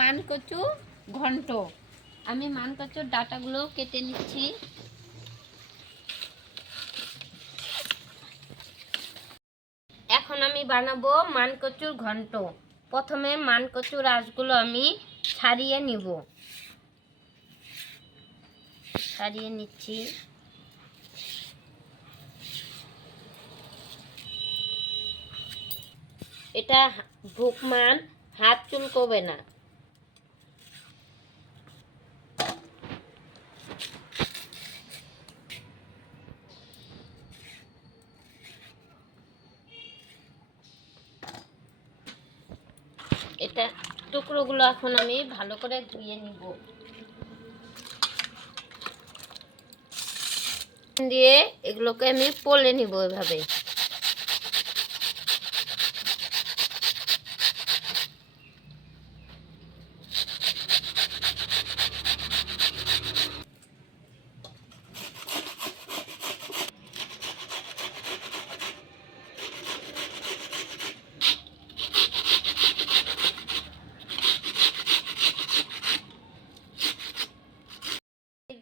মানকচু ঘন্ট। আমি মানকচুর ডাটাগুলো কেটে নিচ্ছি। এখন আমি বানাবো মানকচুর ঘন্ট। প্রথমে মানকচুর আঁশগুলো আমি ছাড়িয়ে নিব। ছাড়িয়ে নিচ্ছি। এটা ভুকমান, হাত চুলকবে না। এটা টুকরোগুলো এখন আমি ভালো করে ধুয়ে নিব। দিয়ে এগুলোকে আমি পলে নিব এভাবে।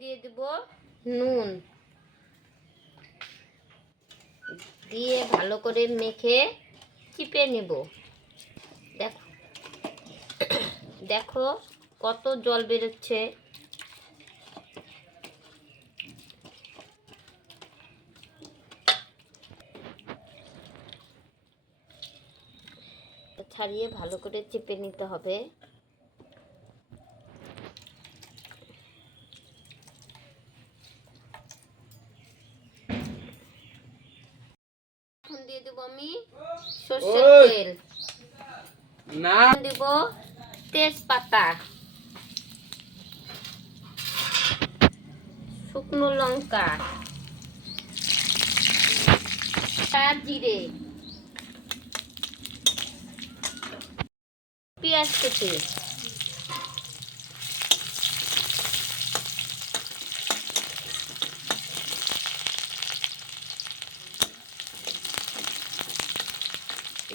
দিয়ে দেব নুন, দিয়ে ভালো করে মেখে চিপে নেব। দেখো দেখো কত জল বেরোচ্ছে। ছাড়িয়ে ভালো করে চিপে নিতে হবে। এখন দিয়ে দেবো আমি সরষের তেল, না দেব তেজপাতা, শুকনো লঙ্কা, জিরে, পেঁয়াজ কুচি,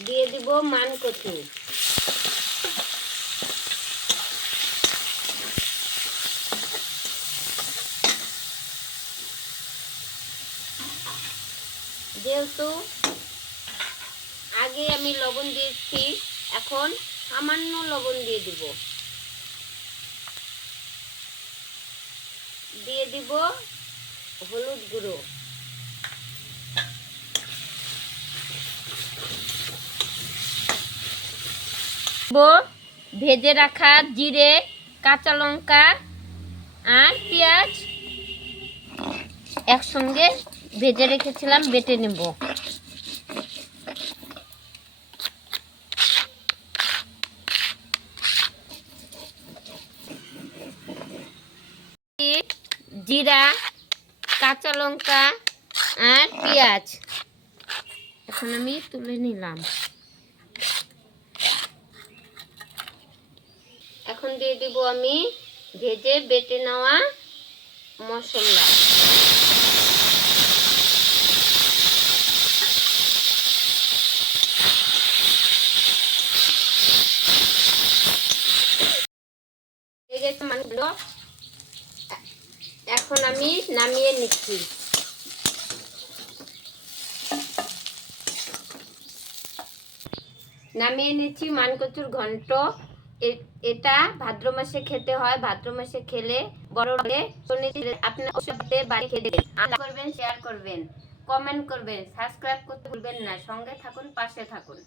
দিয়ে দিব মানকচু, যেহেতু আগে আমি লবণ দিয়েছি, এখন সামান্য লবণ দিয়ে দিব। দিয়ে দিব হলুদ গুঁড়ো, ভেজে রাখা জিরে, কাঁচা লঙ্কা আর পেঁয়াজ একসঙ্গে ভেজে রেখেছিলাম, বেটে নেব। জিরা, কাঁচা লঙ্কা আর পেঁয়াজ এখন আমি তুলে নিলাম। এখন দিয়ে দিব আমি ভেজে বেটে নেওয়া মশলা। এখন আমি নামিয়ে নিচ্ছি। নামিয়ে নিচ্ছি মানকচুর ঘন্ট। এটা ভাদ্র মাসে খেতে হয়। ভাদ্র মাসে খেলে বড় হলে আপনার বাড়ি খেয়ে দেবেন। করবেন, শেয়ার করবেন, কমেন্ট করবেন, সাবস্ক্রাইব করতে ভুলবেন না। সঙ্গে থাকুন, পাশে থাকুন।